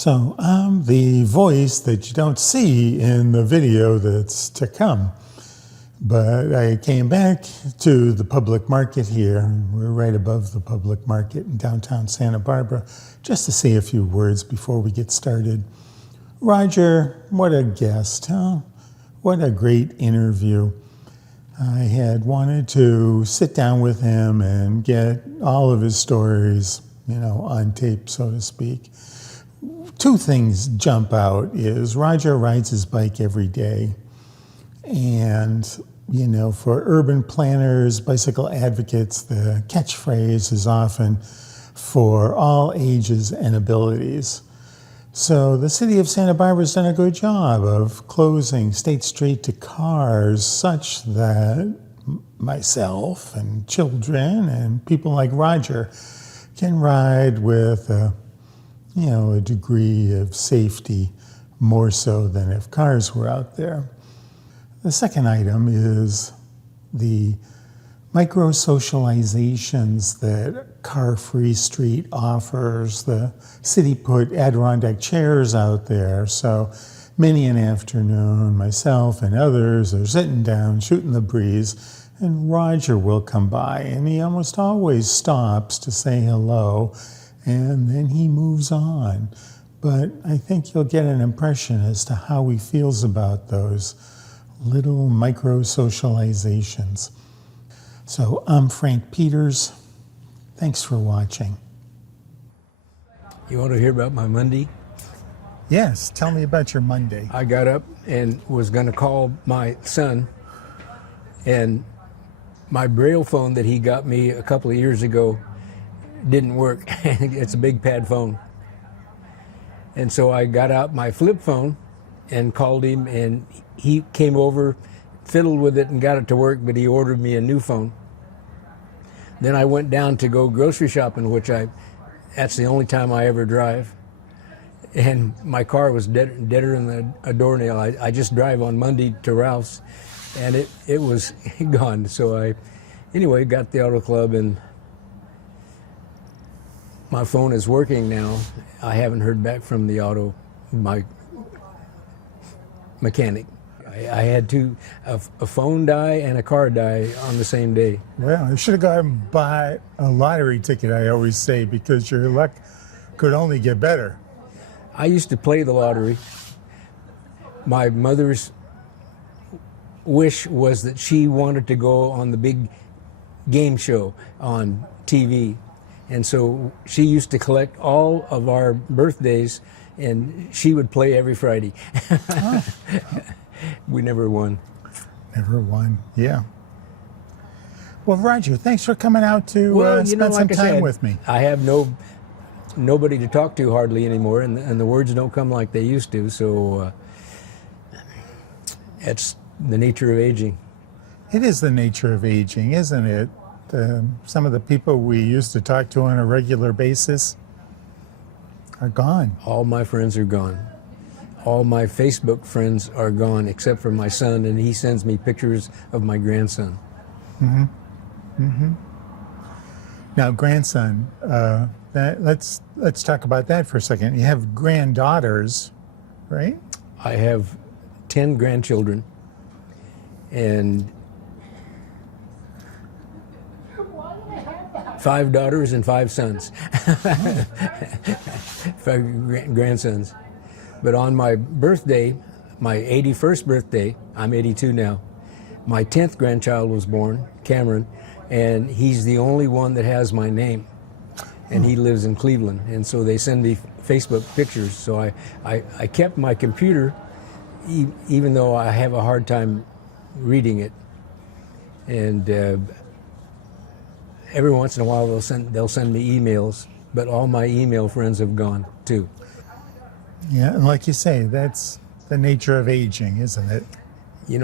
So I'm the voice that you don't see in the video that's to come. But I came back to the public market here. We're right above the public market in downtown Santa Barbara, just to say a few words before we get started. Rodger, what a guest, huh? What a great interview. I had wanted to sit down with him and get all of his stories, on tape, so to speak. Two things jump out is Rodger rides his bike every day. And, for urban planners, bicycle advocates, the catchphrase is often for all ages and abilities. So the city of Santa Barbara has done a good job of closing State Street to cars such that myself and children and people like Rodger can ride with a degree of safety more so than if cars were out there. The second item is the micro-socializations that Car-Free Street offers. The city put Adirondack chairs out there, so many an afternoon, myself and others are sitting down, shooting the breeze, and Rodger will come by, and he almost always stops to say hello, and then he moves on. But I think you'll get an impression as to how he feels about those little micro-socializations. So I'm Frank Peters. Thanks for watching. You want to hear about my Monday? Yes, tell me about your Monday. I got up and was going to call my son, and my Braille phone that he got me a couple of years ago didn't work. It's a big pad phone. And so I got out my flip phone and called him, and he came over, fiddled with it and got it to work, but he ordered me a new phone. Then I went down to go grocery shopping, that's the only time I ever drive. And my car was deader than a doornail. I just drive on Monday to Ralph's, and it was gone. So I got the auto club, and my phone is working now. I haven't heard back from my mechanic. I had a phone die and a car die on the same day. Well, you should have gone and bought a lottery ticket, I always say, because your luck could only get better. I used to play the lottery. My mother's wish was that she wanted to go on the big game show on TV. And so she used to collect all of our birthdays, and she would play every Friday. Oh. We never won. Never won, yeah. Well, Rodger, thanks for coming out to spend some time with me. I have nobody to talk to hardly anymore, and the words don't come like they used to, so it's the nature of aging. It is the nature of aging, isn't it? Some of the people we used to talk to on a regular basis are gone. All my friends are gone. All my Facebook friends are gone except for my son, and he sends me pictures of my grandson. Mm-hmm. Mm-hmm. Now, grandson, let's talk about that for a second. You have granddaughters, right? I have 10 grandchildren, and 5 daughters and 5 sons. 5 grandsons. But on my birthday, my 81st birthday, I'm 82 now, my 10th grandchild was born, Cameron, and he's the only one that has my name. And he lives in Cleveland, and so they send me Facebook pictures. So I kept my computer, even though I have a hard time reading it. And every once in a while they'll send me emails, but all my email friends have gone too. Yeah, and like you say, that's the nature of aging, isn't it?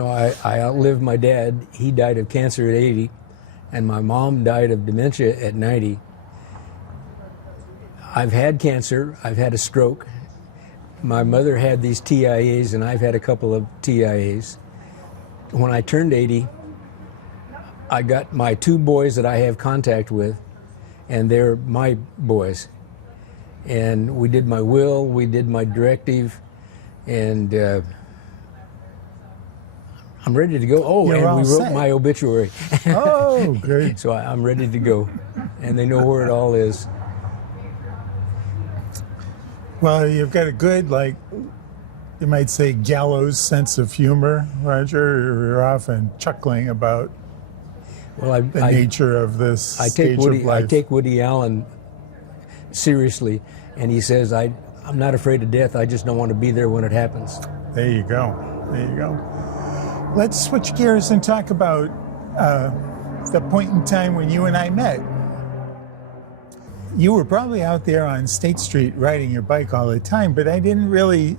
I outlived my dad. He died of cancer at 80, and my mom died of dementia at 90. I've had cancer. I've had a stroke. My mother had these TIAs, and I've had a couple of TIAs. When I turned 80, I got my 2 boys that I have contact with, and they're my boys. and we did my will, we did my directive, and I'm ready to go. Oh, You're all and we wrote set. my obituary. Oh, good. So I'm ready to go, and they know where it all is. Well, you've got a good, like, you might say, gallows sense of humor, Rodger. You're often chuckling about Well, the nature of this stage of life. I take Woody Allen seriously, and he says, I'm not afraid of death. I just don't want to be there when it happens. There you go. There you go. Let's switch gears and talk about the point in time when you and I met. You were probably out there on State Street riding your bike all the time, but I didn't really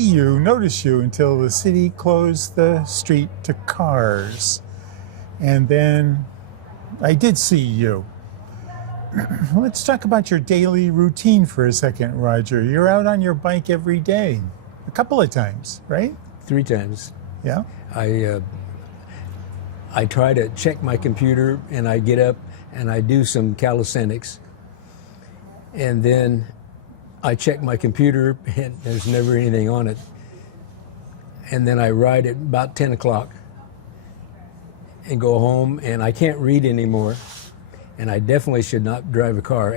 notice you until the city closed the street to cars. And then I did see you. Let's talk about your daily routine for a second, Rodger. You're out on your bike every day, a couple of times, right? 3 times. Yeah. I try to check my computer, and I get up and I do some calisthenics. And then I check my computer, and there's never anything on it. And then I ride at about 10 o'clock and go home, and I can't read anymore. And I definitely should not drive a car,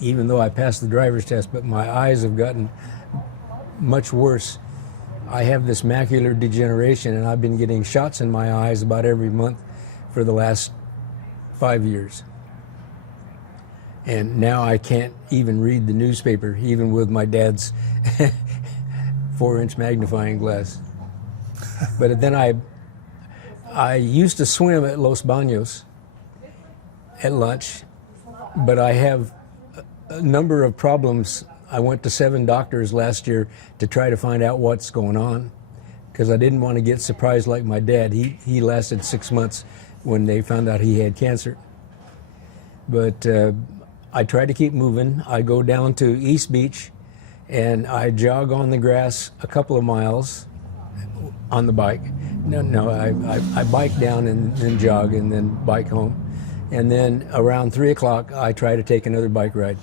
even though I passed the driver's test, but my eyes have gotten much worse. I have this macular degeneration, and I've been getting shots in my eyes about every month for the last 5 years. And now I can't even read the newspaper, even with my dad's 4-inch magnifying glass. But then I used to swim at Los Baños at lunch, but I have a number of problems. I went to 7 doctors last year to try to find out what's going on, because I didn't want to get surprised like my dad. He lasted 6 months when they found out he had cancer. But I try to keep moving. I go down to East Beach and I jog on the grass a couple of miles on the bike. I bike down and then jog and then bike home. And then around 3 o'clock, I try to take another bike ride.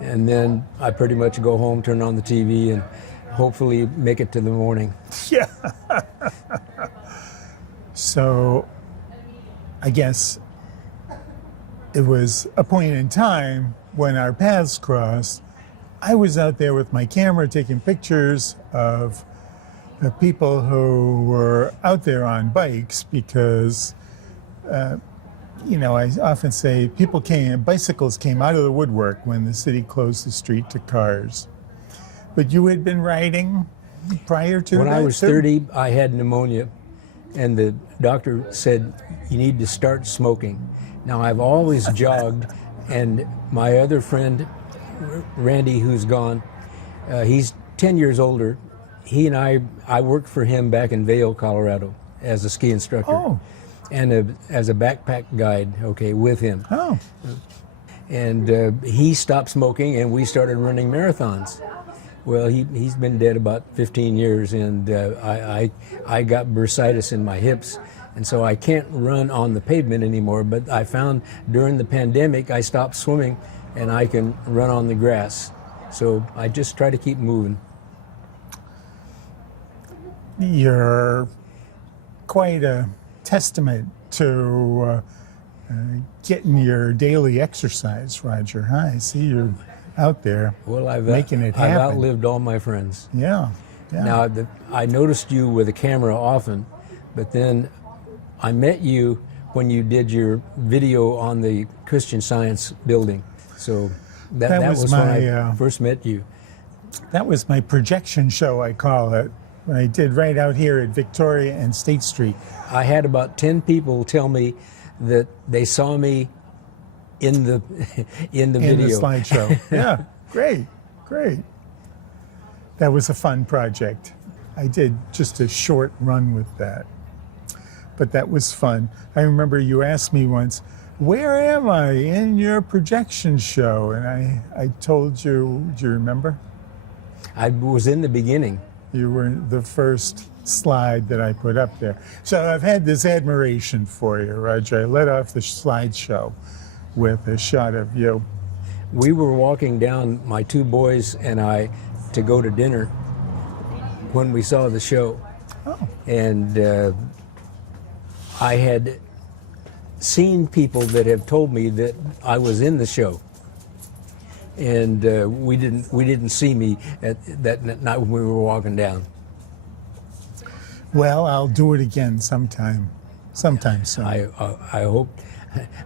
And then I pretty much go home, turn on the TV, and hopefully make it to the morning. Yeah. So I guess it was a point in time when our paths crossed. I was out there with my camera taking pictures of the people who were out there on bikes because, I often say bicycles came out of the woodwork when the city closed the street to cars. But you had been riding prior to that? When I was 30, I had pneumonia, and the doctor said, you need to start smoking. Now, I've always jogged, and my other friend, Randy, who's gone, he's 10 years older. He and I worked for him back in Vail, Colorado, as a ski instructor. Oh. And as a backpack guide, with him. Oh. And he stopped smoking, and we started running marathons. Well, he's been dead about 15 years, and I got bursitis in my hips, and so I can't run on the pavement anymore. But I found during the pandemic, I stopped swimming, and I can run on the grass. So I just try to keep moving. You're quite a testament to getting your daily exercise, Rodger. Huh? I see you're out there making it happen. I've outlived all my friends. Yeah. Now, I noticed you with a camera often, but then I met you when you did your video on the Christian Science building. So that was when I first met you. That was my projection show, I call it. I did right out here at Victoria and State Street. I had about 10 people tell me that they saw me in the video. In the slideshow. Yeah, great. That was a fun project. I did just a short run with that. But that was fun. I remember you asked me once, where am I in your projection show? And I told you, do you remember? I was in the beginning. You were the first slide that I put up there. So I've had this admiration for you, Rodger. I led off the slideshow with a shot of you. We were walking down, my two boys and I, to go to dinner when we saw the show. Oh. And I had seen people that have told me that I was in the show. And we didn't see me that night when we were walking down. Well, I'll do it again sometime soon. I hope,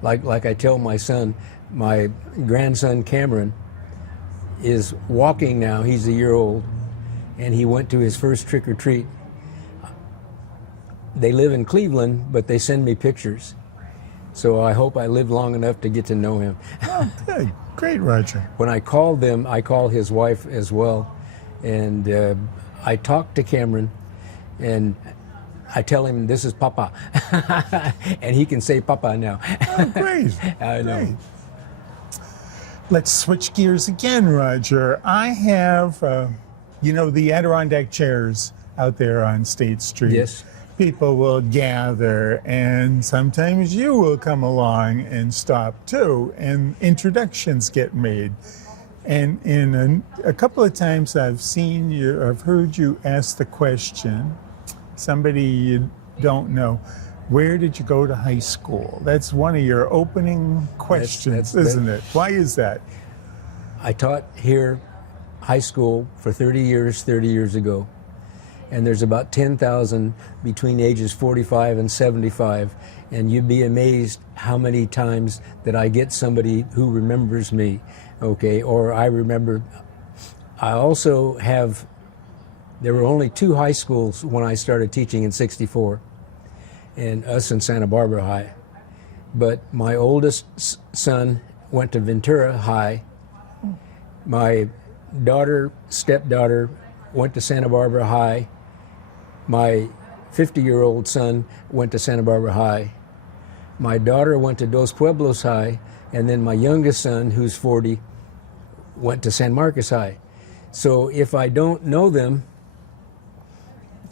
like I tell my son, my grandson Cameron is walking now. He's a year old, and he went to his first trick or treat. They live in Cleveland, but they send me pictures. So I hope I live long enough to get to know him. Oh, good. Great, Rodger. When I called them, I called his wife as well, and I talked to Cameron, and I tell him this is Papa, and he can say Papa now. Oh, great. I know. Great. Let's switch gears again, Rodger. I have, the Adirondack chairs out there on State Street. Yes. People will gather, and sometimes you will come along and stop too, and introductions get made. And in a couple of times I've heard you ask the question, somebody you don't know, where did you go to high school? That's one of your opening questions, isn't it? Why is that? I taught here high school for 30 years ago. And there's about 10,000 between ages 45 and 75. And you'd be amazed how many times that I get somebody who remembers me, okay, or I remember. I also have, there were only 2 high schools when I started teaching in '64, and us in Santa Barbara High. But my oldest son went to Ventura High. My stepdaughter went to Santa Barbara High. My 50-year-old son went to Santa Barbara High. My daughter went to Dos Pueblos High, and then my youngest son, who's 40, went to San Marcos High. So if I don't know them,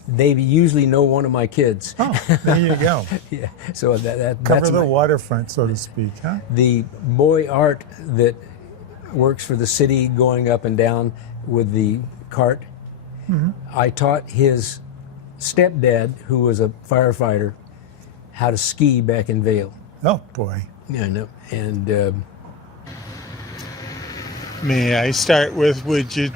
they usually know one of my kids. Oh, there you go. Yeah. So Cover that's the waterfront, so to speak, huh? the boy Art that works for the city going up and down with the cart. Mm-hmm. I taught his stepdad, who was a firefighter, how to ski back in Vail. Oh, boy. Yeah, I know. And may I start with, would you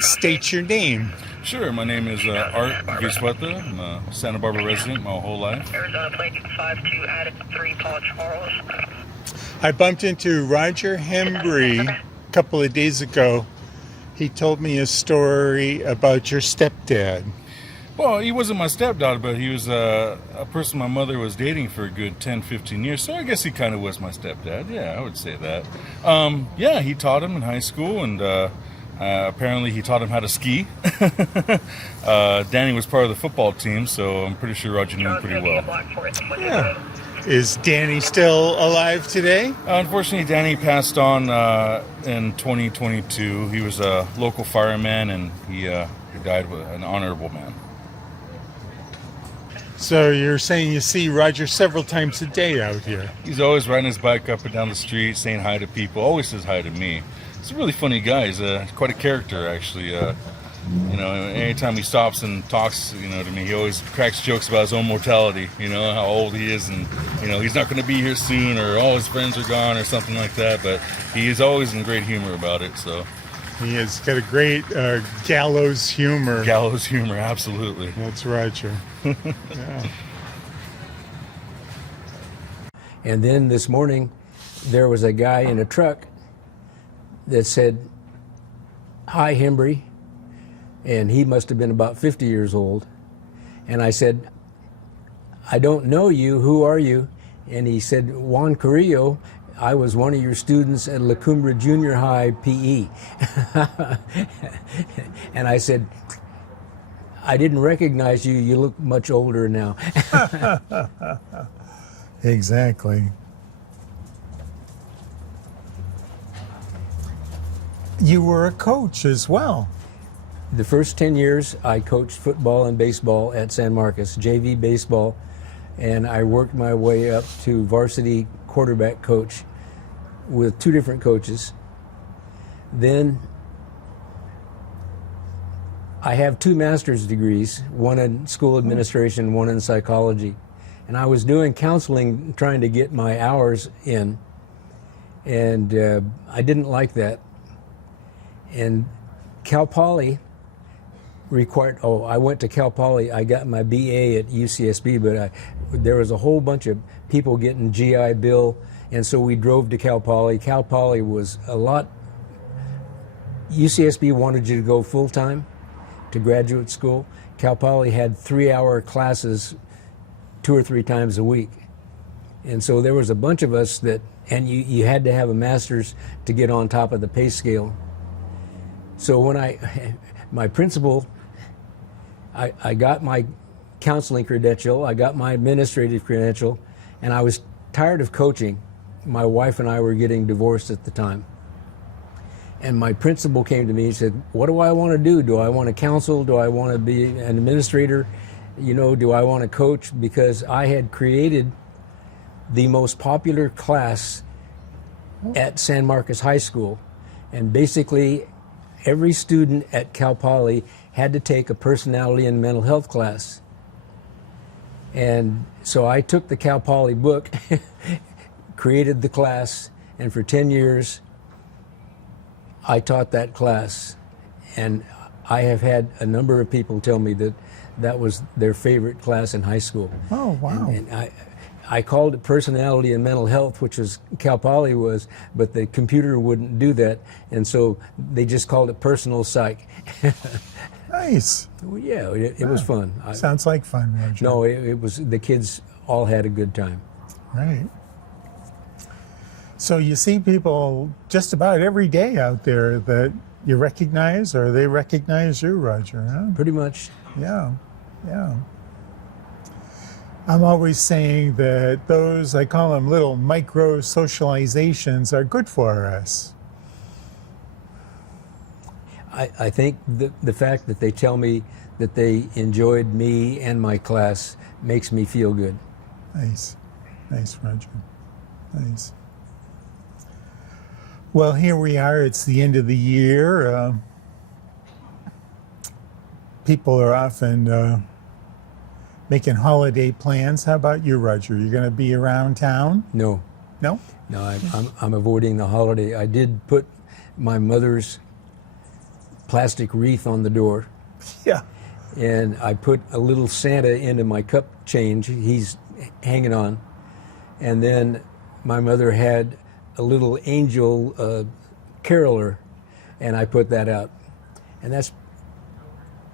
state your name? Sure, my name is Art Visueta. I'm a Santa Barbara resident my whole life. Arizona plane 52 added 3 Paul Charles. I bumped into Rodger Hembree a couple of days ago. He told me a story about your stepdad. Well, he wasn't my stepdad, but he was a person my mother was dating for a good 10, 15 years, so I guess he kind of was my stepdad. Yeah, I would say that. Yeah, he taught him in high school, and apparently he taught him how to ski. Danny was part of the football team, so I'm pretty sure Rodger knew him pretty well. Yeah. Is Danny still alive today? Unfortunately, Danny passed on in 2022. He was a local fireman, and he died with an honorable man. So you're saying you see Rodger several times a day out here? He's always riding his bike up and down the street, saying hi to people. Always says hi to me. He's a really funny guy. He's quite a character, actually. Anytime he stops and talks, to me, he always cracks jokes about his own mortality. How old he is, and he's not going to be here soon, or all his friends are gone, or something like that. But he is always in great humor about it. So he has got a great gallows humor. Gallows humor, absolutely. That's Rodger. Yeah. And then this morning, there was a guy in a truck that said, "Hi, Hembree," and he must have been about 50 years old. And I said, "I don't know you. Who are you?" And he said, "Juan Carrillo. I was one of your students at La Cumbre Junior High PE." And I said, "I didn't recognize you. You look much older now." Exactly. You were a coach as well. The first 10 years, I coached football and baseball at San Marcos, JV baseball, and I worked my way up to varsity quarterback coach with 2 different coaches. Then I have 2 master's degrees, one in school administration, one in psychology. And I was doing counseling, trying to get my hours in, and I didn't like that. And Cal Poly required, I went to Cal Poly, I got my BA at UCSB, but there was a whole bunch of people getting GI Bill, and so we drove to Cal Poly. Cal Poly was a lot, UCSB wanted you to go full-time to graduate school. Cal Poly had 3-hour classes 2 or 3 times a week. And so there was a bunch of us that, and you had to have a master's to get on top of the pay scale. So when my principal, I got my counseling credential, I got my administrative credential, and I was tired of coaching. My wife and I were getting divorced at the time. And my principal came to me and said, what do I want to do? Do I want to counsel? Do I want to be an administrator? You know, do I want to coach? Because I had created the most popular class at San Marcos High School. And basically, every student at Cal Poly had to take a personality and mental health class. And so I took the Cal Poly book, created the class, and for 10 years, I taught that class. And I have had a number of people tell me that that was their favorite class in high school. Oh, wow. And I called it personality and mental health, which was Cal Poly was, but the computer wouldn't do that, and so they just called it personal psych. Nice. Well, yeah, it was fun. Sounds like fun, Roger. No, it was, the kids all had a good time. Right. So you see people just about every day out there that you recognize, or they recognize you, Roger, huh? Pretty much. Yeah, yeah. I'm always saying that those, I call them little micro socializations, are good for us. I think the fact that they tell me that they enjoyed me and my class makes me feel good. Nice. Nice, Roger. Nice. Well, here we are. It's the end of the year. People are often making holiday plans. How about you, Roger? You're going to be around town? No. No? No, I'm avoiding the holiday. I did put my mother's plastic wreath on the door, Yeah. and I put a little Santa into my cup change. He's hanging on. And then my mother had a little angel caroler, and I put that out. And that's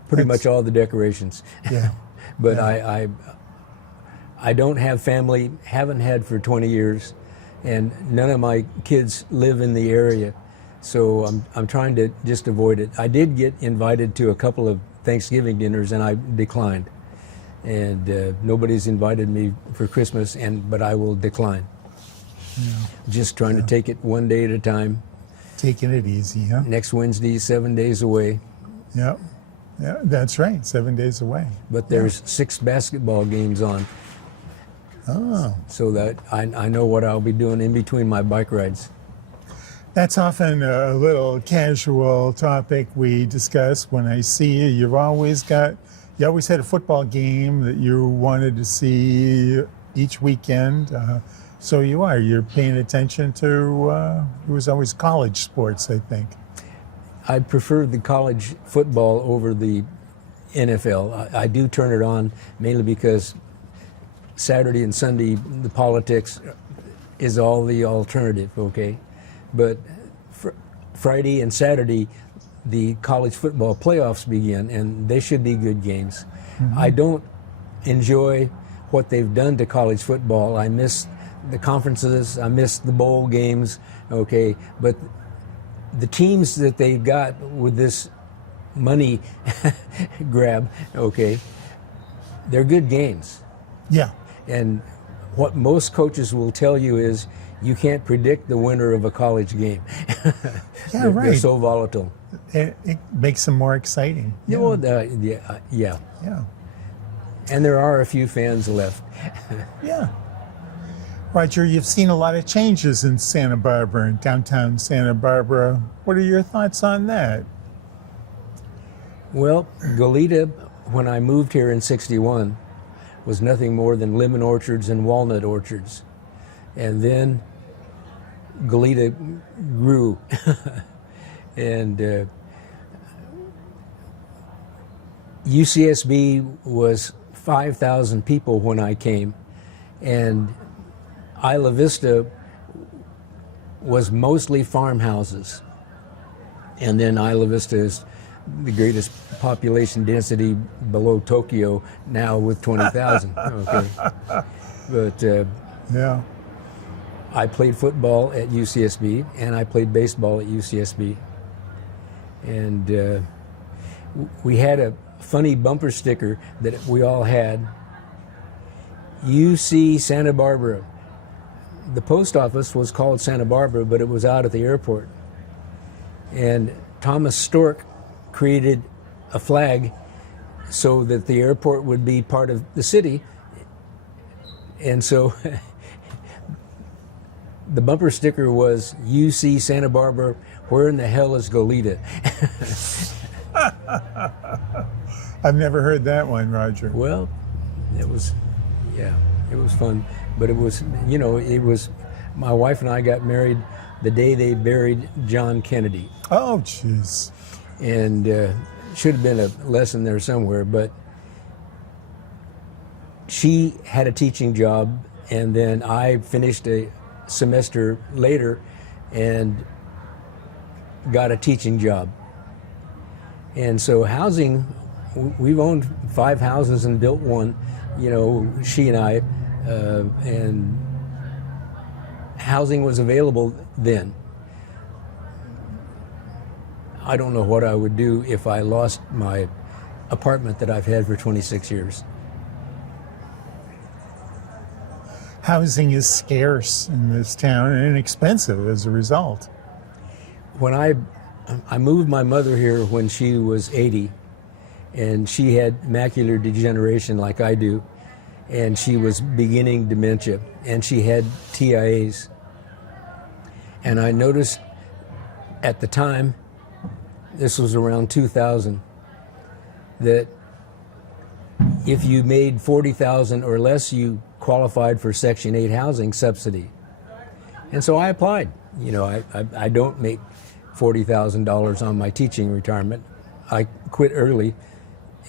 pretty much all the decorations. Yeah. But Yeah. I don't have family, haven't had for 20 years, and none of my kids live in the area. So I'm trying to just avoid it. I did get invited to a couple of Thanksgiving dinners, and I declined. And nobody's invited me for Christmas, but I will decline. Yeah. Just trying to take it one day at a time. Taking it easy, huh? Next Wednesday, 7 days away. Yeah. Yeah, that's right. 7 days away. But there's 6 basketball games on, Oh. so that I know what I'll be doing in between my bike rides. That's often a little casual topic we discuss when I see you. You always had a football game that you wanted to see each weekend. So you're paying attention to, it was always college sports, I think. I prefer the college football over the NFL. I do turn it on mainly because Saturday and Sunday, the politics is all the alternative, okay? But Friday and Saturday, the college football playoffs begin, and they should be good games. Mm-hmm. I don't enjoy what they've done to college football. I miss the conferences, I miss the bowl games, okay? But the teams that they've got with this money grab, okay, they're good games. Yeah. And what most coaches will tell you is you can't predict the winner of a college game. Yeah, right. They're so volatile. It makes them more exciting. Yeah. Well, yeah. Yeah. And there are a few fans left. Yeah. Roger, you've seen a lot of changes in Santa Barbara, in downtown Santa Barbara. What are your thoughts on that? Well, Goleta, when I moved here in '61, was nothing more than lemon orchards and walnut orchards. And then Goleta grew. And UCSB was 5,000 people when I came. And Isla Vista was mostly farmhouses. And then Isla Vista is the greatest population density below Tokyo now with 20,000. Okay. But Yeah. I played football at UCSB and I played baseball at UCSB. And we had a funny bumper sticker that we all had. UC Santa Barbara. The post office was called Santa Barbara, but it was out at the airport. And Thomas Stork created a flag so that the airport would be part of the city. And so the bumper sticker was UC Santa Barbara, where in the hell is Goleta? I've never heard that one, Roger. Well, it was fun. But it was, my wife and I got married the day they buried John Kennedy. Oh, jeez. And should have been a lesson there somewhere, but she had a teaching job, and then I finished a semester later and got a teaching job. And so housing, we've owned 5 houses and built one, she and I, and housing was available then. I don't know what I would do if I lost my apartment that I've had for 26 years. Housing is scarce in this town and inexpensive as a result. When I moved my mother here when she was 80, and she had macular degeneration like I do, and she was beginning dementia, and she had TIAs. And I noticed at the time, this was around 2000, that if you made $40,000 or less, you qualified for Section 8 housing subsidy. And so I applied. I don't make $40,000 on my teaching retirement. I quit early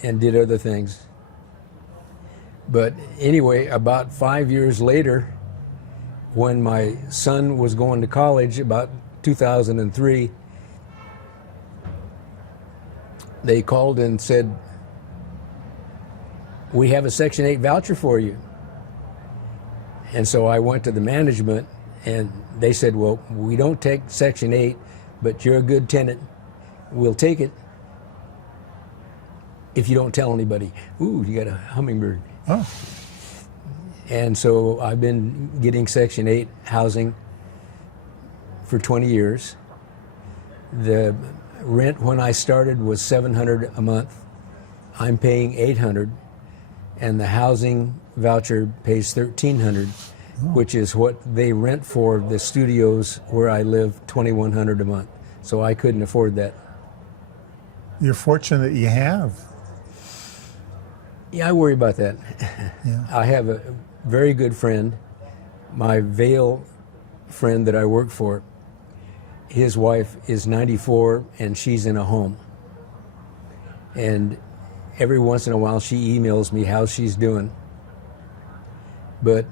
and did other things. But anyway, about 5 years later, when my son was going to college, about 2003, they called and said, "We have a Section 8 voucher for you." And so I went to the management, and they said, "Well, we don't take Section 8, but you're a good tenant. We'll take it if you don't tell anybody." Ooh, you got a hummingbird. Oh. And so I've been getting Section 8 housing for 20 years. The rent when I started was $700 a month. I'm paying $800, and the housing voucher pays $1,300, which is what they rent for the studios where I live, $2,100 a month. So I couldn't afford that. You're fortunate you have. Yeah, I worry about that. Yeah. I have a very good friend, my Vail friend that I work for. His wife is 94 and she's in a home. And every once in a while she emails me how she's doing. But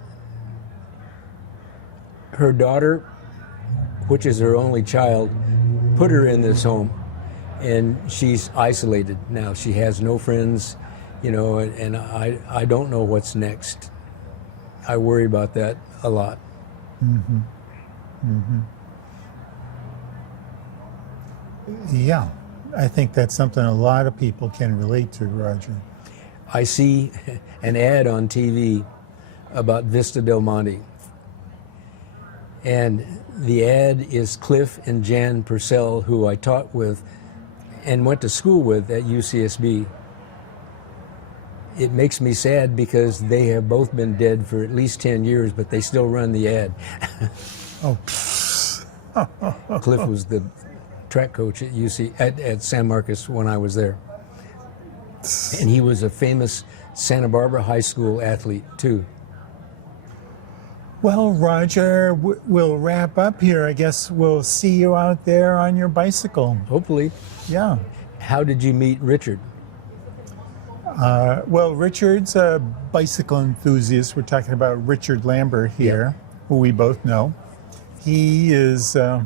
her daughter, which is her only child, put her in this home, and she's isolated now. She has no friends, and I don't know what's next. I worry about that a lot. Mm-hmm. Mm-hmm. Yeah, I think that's something a lot of people can relate to, Roger. I see an ad on TV about Vista Del Monte, and the ad is Cliff and Jan Purcell, who I taught with and went to school with at UCSB. it makes me sad because they have both been dead for at least 10 years, but they still run the ad. Oh, Cliff was the track coach at at San Marcos when I was there. And he was a famous Santa Barbara High School athlete, too. well, Roger, we'll wrap up here. I guess we'll see you out there on your bicycle. Hopefully. Yeah. How did you meet Richard? Well, Richard's a bicycle enthusiast. We're talking about Richard Lambert here, who we both know. He is, I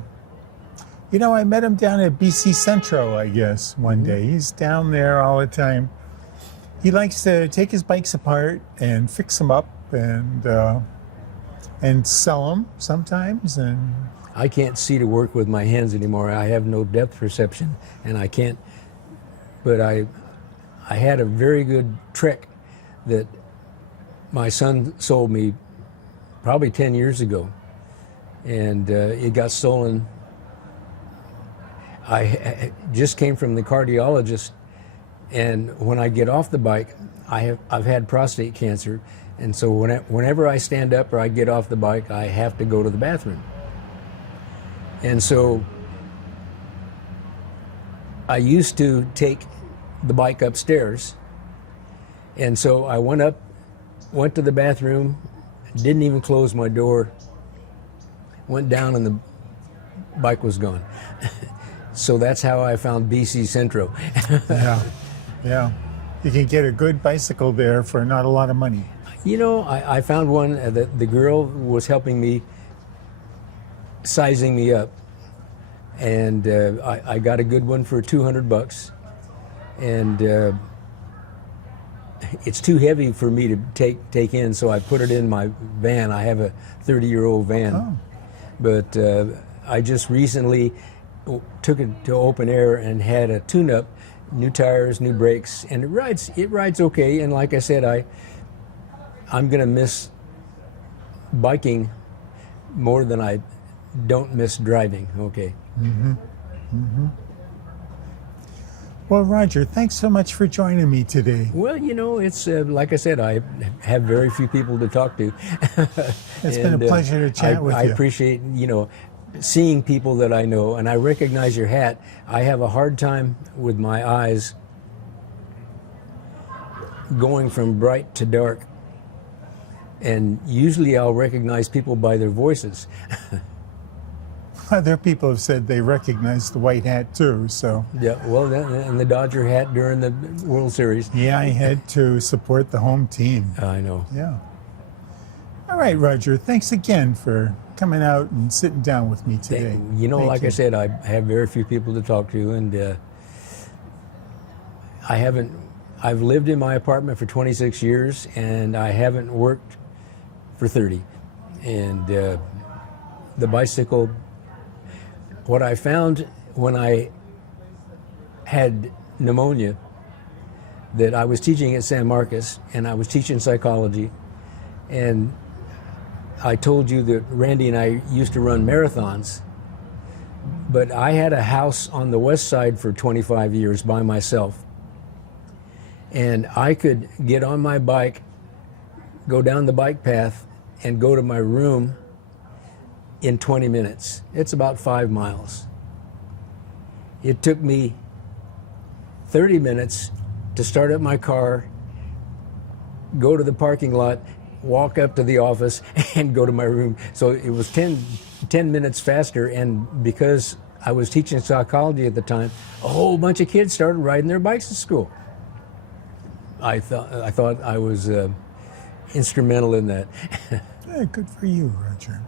met him down at BC Centro, I guess, one day. He's down there all the time. He likes to take his bikes apart and fix them up and sell them sometimes. And I can't see to work with my hands anymore. I have no depth perception, and I can't. But I had a very good trick that my son sold me probably 10 years ago, and it got stolen. I just came from the cardiologist, and when I get off the bike, I've had prostate cancer, and so whenever I stand up or I get off the bike, I have to go to the bathroom. And so I used to take the bike upstairs, and so I went to the bathroom, didn't even close my door, went down, and the bike was gone. So that's how I found BC Centro. yeah. You can get a good bicycle there for not a lot of money. I found one that the girl was helping me, sizing me up, and I got a good one for $200, and it's too heavy for me to take in, so I put it in my van. I have a 30-year-old van. Oh. But I just recently took it to open air and had a tune-up, new tires, new brakes, and it rides okay. And like I said, I'm going to miss biking more than I don't miss driving. Okay. Mm-hmm. Mm-hmm. Well, Roger, thanks so much for joining me today. Well, it's like I said, I have very few people to talk to. It's been a pleasure to chat with you. I appreciate, seeing people that I know, and I recognize your hat. I have a hard time with my eyes going from bright to dark, and usually I'll recognize people by their voices. Other people have said they recognize the white hat too, so. Yeah, well, and the Dodger hat during the World Series. Yeah, I had to support the home team. I know. Yeah. All right, Roger, thanks again for coming out and sitting down with me today. Like I said, I have very few people to talk to, and I've lived in my apartment for 26 years, and I haven't worked for 30. And the bicycle, what I found when I had pneumonia, that I was teaching at San Marcos, and I was teaching psychology, and I told you that Randy and I used to run marathons, but I had a house on the west side for 25 years by myself, and I could get on my bike, go down the bike path, and go to my room in 20 minutes. It's about 5 miles. It took me 30 minutes to start up my car, go to the parking lot, walk up to the office, and go to my room. So it was 10 minutes faster, and because I was teaching psychology at the time, a whole bunch of kids started riding their bikes to school. I thought I was instrumental in that. Yeah, good for you, Roger.